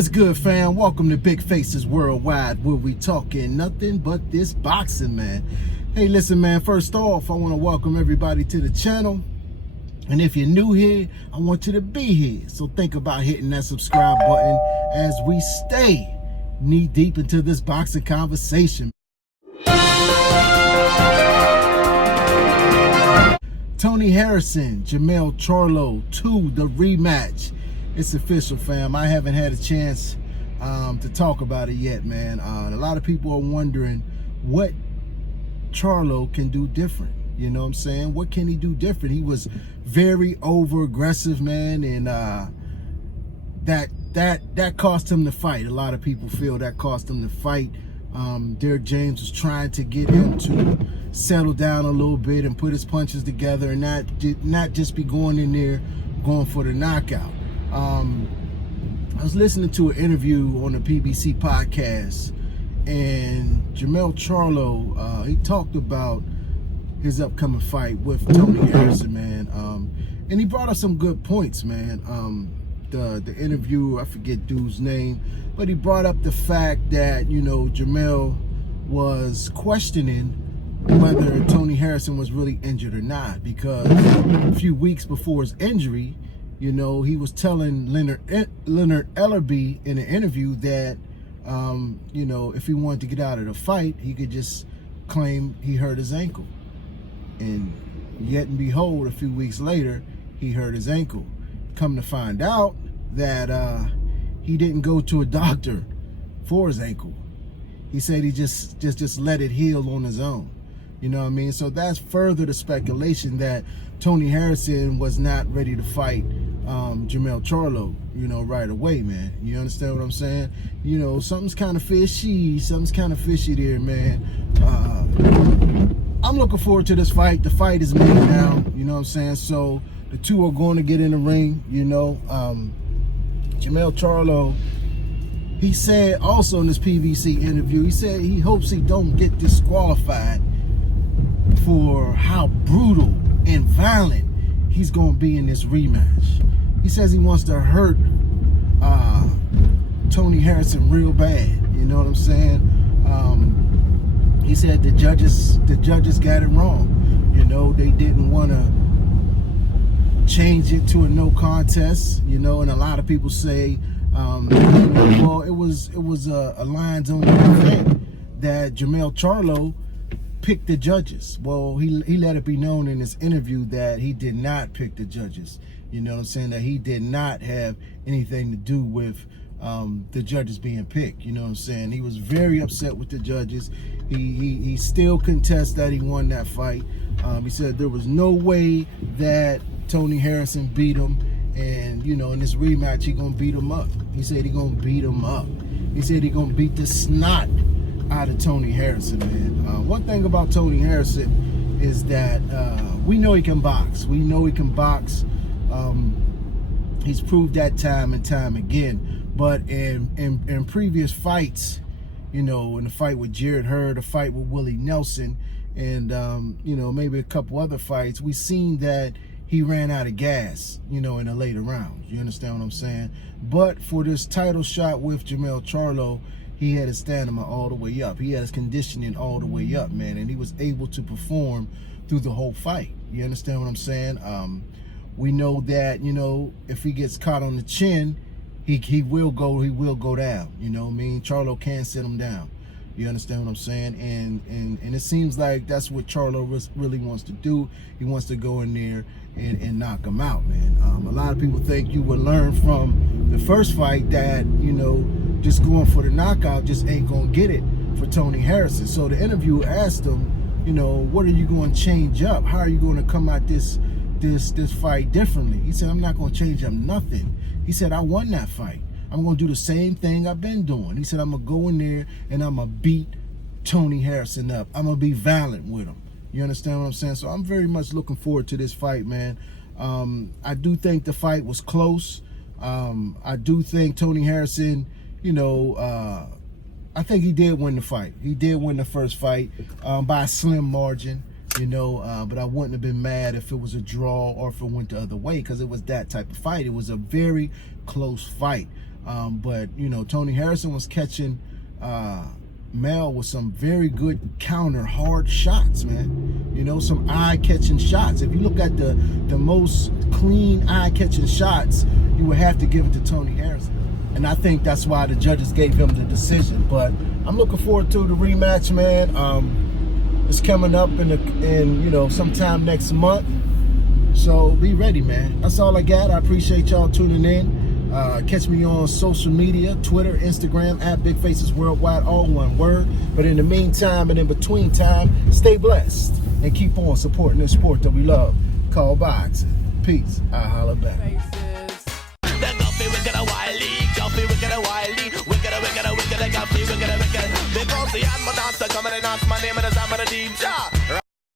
What's good, fam? Welcome to Big Faces Worldwide, where we talking nothing but this boxing, man. Hey, listen, man, first off, I want to welcome everybody to the channel. And if you're new here, I want you to be here. So think about hitting that subscribe button as we stay knee deep into this boxing conversation. Tony Harrison, JERMELL CHARLO 2, the rematch. It's official, fam. I haven't had a chance to talk about it yet, man. A lot of people are wondering what Charlo can do different. You know what I'm saying? What can he do different? He was very over aggressive, man, and that cost him the fight. A lot of people feel that cost him the fight. Derrick James was trying to get him to settle down a little bit and put his punches together and not just be going in there going for the knockout. I was listening to an interview on the PBC podcast, and JERMELL CHARLO, he talked about his upcoming fight with Tony Harrison, man. And he brought up some good points, man. The interview, I forget dude's name, but he brought up the fact that, you know, JERMELL was questioning whether Tony Harrison was really injured or not, because a few weeks before his injury, you know, he was telling Leonard Ellerbe in an interview that, you know, if he wanted to get out of the fight, he could just claim he hurt his ankle. And yet and behold, a few weeks later, he hurt his ankle. Come to find out that he didn't go to a doctor for his ankle. He said he just let it heal on his own. You know what I mean? So that's further the speculation that Tony Harrison was not ready to fight JERMELL CHARLO, you know, right away, man. You understand what I'm saying? You know, something's kind of fishy. Something's kind of fishy there, man. I'm looking forward to this fight. The fight is made now, you know what I'm saying? So the two are going to get in the ring, you know. JERMELL CHARLO, he said also in this PBC interview, he said he hopes he don't get disqualified for how brutal and violent he's going to be in this rematch. He says he wants to hurt Tony Harrison real bad. You know what I'm saying? He said the judges got it wrong. You know, they didn't want to change it to a no contest. You know, and a lot of people say, well, it was a lines only event that JERMELL CHARLO pick the judges. Well, he let it be known in his interview that he did not pick the judges. You know what I'm saying? That he did not have anything to do with the judges being picked. You know what I'm saying? He was very upset with the judges. He still contests that he won that fight. He said there was no way that Tony Harrison beat him, and you know, in this rematch he gonna beat him up. He said he gonna beat him up. He said he gonna beat the snot out of Tony Harrison, man. One thing about Tony Harrison is that we know he can box. We know he can box. He's proved that time and time again. But in previous fights, you know, in the fight with Jarrett Hurd, a fight with Willie Nelson, and you know, maybe a couple other fights, we seen that he ran out of gas, you know, in the later rounds. You understand what I'm saying? But for this title shot with JERMELL CHARLO, he had his stamina all the way up. He had his conditioning all the way up, man. And he was able to perform through the whole fight. You understand what I'm saying? We know that, you know, if he gets caught on the chin, he will go down. You know what I mean? Charlo can sit him down. You understand what I'm saying? And it seems like that's what Charlo really wants to do. He wants to go in there and knock him out, man. A lot of people think you would learn from the first fight that, you know, just going for the knockout just ain't gonna get it for Tony Harrison. So the interviewer asked him, you know, what are you going to change up? How are you going to come at this fight differently? He said, I'm not going to change up nothing. He said, I won that fight. I'm going to do the same thing I've been doing. He said, I'm going to go in there and I'm going to beat Tony Harrison up. I'm going to be violent with him. You understand what I'm saying? So I'm very much looking forward to this fight, man. I do think the fight was close. I do think Tony Harrison, you know, I think he did win the fight. He did win the first fight by a slim margin, you know, but I wouldn't have been mad if it was a draw or if it went the other way, because it was that type of fight. It was a very close fight. But you know, Tony Harrison was catching Mel with some very good counter hard shots, man. You know, some eye-catching shots. If you look at the most clean eye-catching shots, you would have to give it to Tony Harrison. And I think that's why the judges gave him the decision. But I'm looking forward to the rematch, man. It's coming up in you know, sometime next month. So be ready, man. That's all I got. I appreciate y'all tuning in. Catch me on social media, Twitter, Instagram, at Big Faces Worldwide, all one word. But in the meantime and in between time, stay blessed and keep on supporting this sport that we love called boxing. Peace. I holla back. Because the hand my dancer coming in